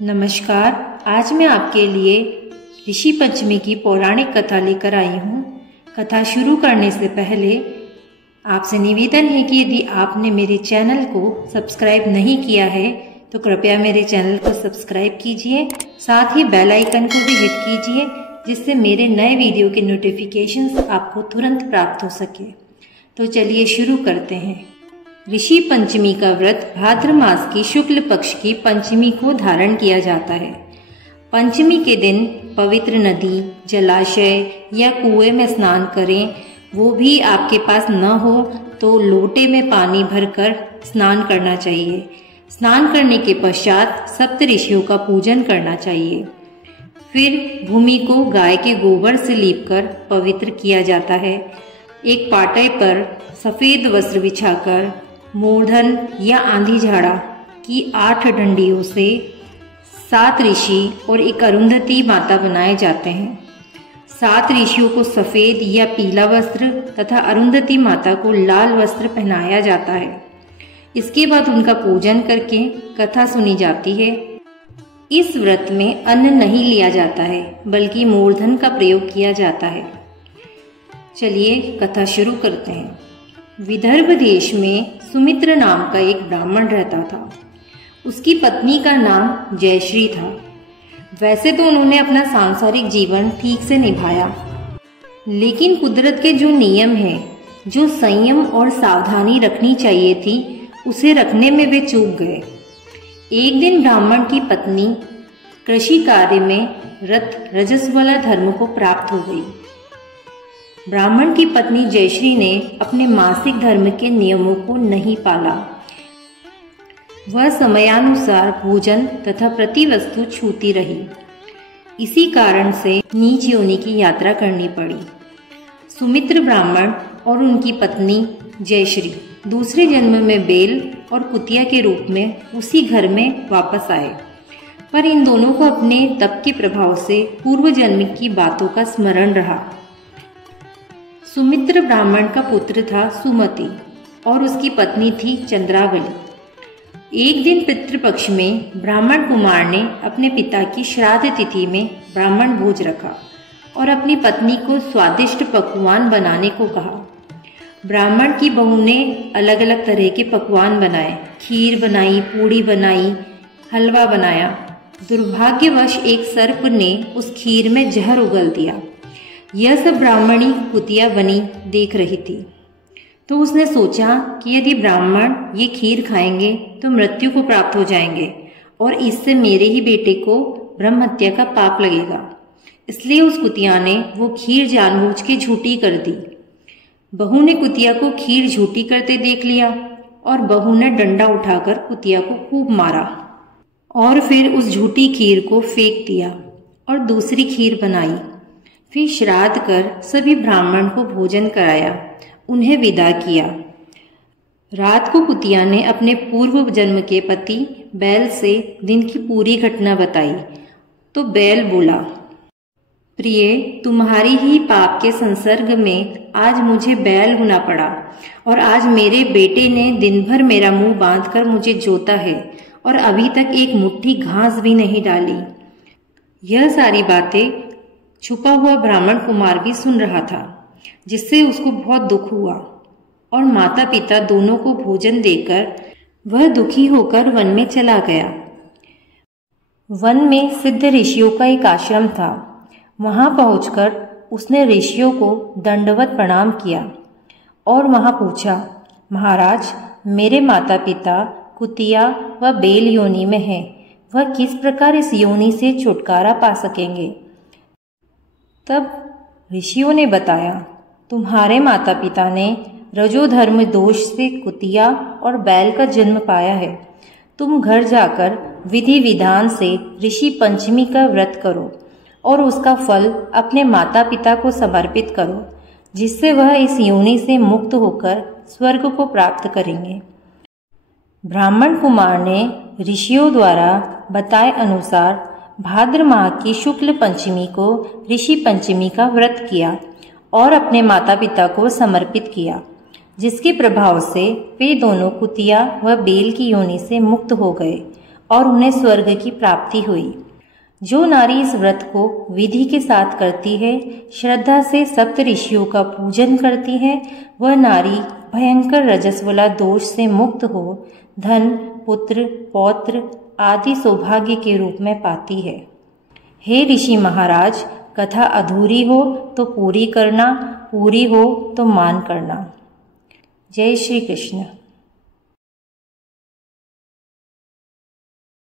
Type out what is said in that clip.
नमस्कार। आज मैं आपके लिए ऋषि पंचमी की पौराणिक कथा लेकर आई हूँ। कथा शुरू करने से पहले आपसे निवेदन है कि यदि आपने मेरे चैनल को सब्सक्राइब नहीं किया है तो कृपया मेरे चैनल को सब्सक्राइब कीजिए, साथ ही बेल आइकन को भी हिट कीजिए जिससे मेरे नए वीडियो के नोटिफिकेशंस आपको तुरंत प्राप्त हो सके। तो चलिए शुरू करते हैं। ऋषि पंचमी का व्रत भाद्र मास की शुक्ल पक्ष की पंचमी को धारण किया जाता है। पंचमी के दिन पवित्र नदी, जलाशय या कुएं में स्नान करें। वो भी आपके पास न हो तो लोटे में पानी भरकर स्नान करना चाहिए। स्नान करने के पश्चात सप्त ऋषियों का पूजन करना चाहिए। फिर भूमि को गाय के गोबर से लीपकर पवित्र किया जाता है। एक पाटे पर सफेद वस्त्र बिछाकर मूर्धन या आंधी झाड़ा की 8 डंडियों से 7 ऋषि और एक अरुंधति माता बनाए जाते हैं। 7 ऋषियों को सफेद या पीला वस्त्र तथा अरुंधति माता को लाल वस्त्र पहनाया जाता है। इसके बाद उनका पूजन करके कथा सुनी जाती है। इस व्रत में अन्न नहीं लिया जाता है बल्कि मूर्धन का प्रयोग किया जाता है। चलिए कथा शुरू करते हैं। विदर्भ देश में सुमित्र नाम का एक ब्राह्मण रहता था। उसकी पत्नी का नाम जयश्री था। वैसे तो उन्होंने अपना सांसारिक जीवन ठीक से निभाया, लेकिन कुदरत के जो नियम हैं, जो संयम और सावधानी रखनी चाहिए थी, उसे रखने में वे चूक गए। एक दिन ब्राह्मण की पत्नी कृषि कार्य में रत रजस्वला धर्म को प्राप्त हो गई। ब्राह्मण की पत्नी जयश्री ने अपने मासिक धर्म के नियमों को नहीं पाला। वह समयानुसार भोजन तथा प्रति वस्तु छूती रही। इसी कारण से नीच योनि की यात्रा करनी पड़ी। सुमित्र ब्राह्मण और उनकी पत्नी जयश्री दूसरे जन्म में बेल और कुतिया के रूप में उसी घर में वापस आए, पर इन दोनों को अपने तप के प्रभाव से पूर्व जन्म की बातों का स्मरण रहा। सुमित्र ब्राह्मण का पुत्र था सुमति और उसकी पत्नी थी चंद्रावली। एक दिन पितृपक्ष में ब्राह्मण कुमार ने अपने पिता की श्राद्ध तिथि में ब्राह्मण भोज रखा और अपनी पत्नी को स्वादिष्ट पकवान बनाने को कहा। ब्राह्मण की बहू ने अलग अलग तरह के पकवान बनाए। खीर बनाई, पूड़ी बनाई, हलवा बनाया। दुर्भाग्यवश एक सर्प ने उस खीर में जहर उगल दिया। यह सब ब्राह्मणी कुतिया बनी देख रही थी, तो उसने सोचा कि यदि ब्राह्मण ये खीर खाएंगे तो मृत्यु को प्राप्त हो जाएंगे और इससे मेरे ही बेटे को ब्रह्म हत्या का पाप लगेगा। इसलिए उस कुतिया ने वो खीर जानबूझ के झूठी कर दी। बहू ने कुतिया को खीर झूठी करते देख लिया और बहू ने डंडा उठाकर कुतिया को खूब मारा और फिर उस झूठी खीर को फेंक दिया और दूसरी खीर बनाई। फिर श्राद्ध कर सभी ब्राह्मण को भोजन कराया, उन्हें विदा किया। रात को कुतिया ने अपने पूर्व जन्म के पति बैल से दिन की पूरी घटना बताई तो बैल बोला, प्रिय, तुम्हारी ही पाप के संसर्ग में आज मुझे बैल होना पड़ा और आज मेरे बेटे ने दिन भर मेरा मुंह बांधकर मुझे जोता है और अभी तक एक मुट्ठी घास भी नहीं डाली। यह सारी बातें छुपा हुआ ब्राह्मण कुमार भी सुन रहा था, जिससे उसको बहुत दुख हुआ और माता पिता दोनों को भोजन देकर वह दुखी होकर वन में चला गया। वन में सिद्ध ऋषियों का एक आश्रम था। वहां पहुंचकर उसने ऋषियों को दंडवत प्रणाम किया और वहां पूछा, महाराज, मेरे माता पिता कुतिया व बेल योनि में हैं, वह किस प्रकार इस योनि से छुटकारा पा सकेंगे? तब ऋषियों ने बताया, तुम्हारे माता पिता ने रजोधर्म दोष से कुतिया और बैल का जन्म पाया है। तुम घर जाकर विधि विधान से ऋषि पंचमी का व्रत करो और उसका फल अपने माता पिता को समर्पित करो, जिससे वह इस योनि से मुक्त होकर स्वर्ग को प्राप्त करेंगे। ब्राह्मण कुमार ने ऋषियों द्वारा बताए अनुसार भाद्र माह की शुक्ल पंचमी को ऋषि पंचमी का व्रत किया और अपने माता पिता को समर्पित किया, जिसके प्रभाव से वे दोनों कुतिया व बेल की योनि से मुक्त हो गए और उन्हें स्वर्ग की प्राप्ति हुई। जो नारी इस व्रत को विधि के साथ करती है, श्रद्धा से सप्त ऋषियों का पूजन करती है, वह नारी भयंकर रजस्वला दोष से मुक्त हो धन, पुत्र, पौत्र आदि सौभाग्य के रूप में पाती है। हे ऋषि महाराज, कथा अधूरी हो तो पूरी करना, पूरी हो तो मान करना। जय श्री कृष्ण।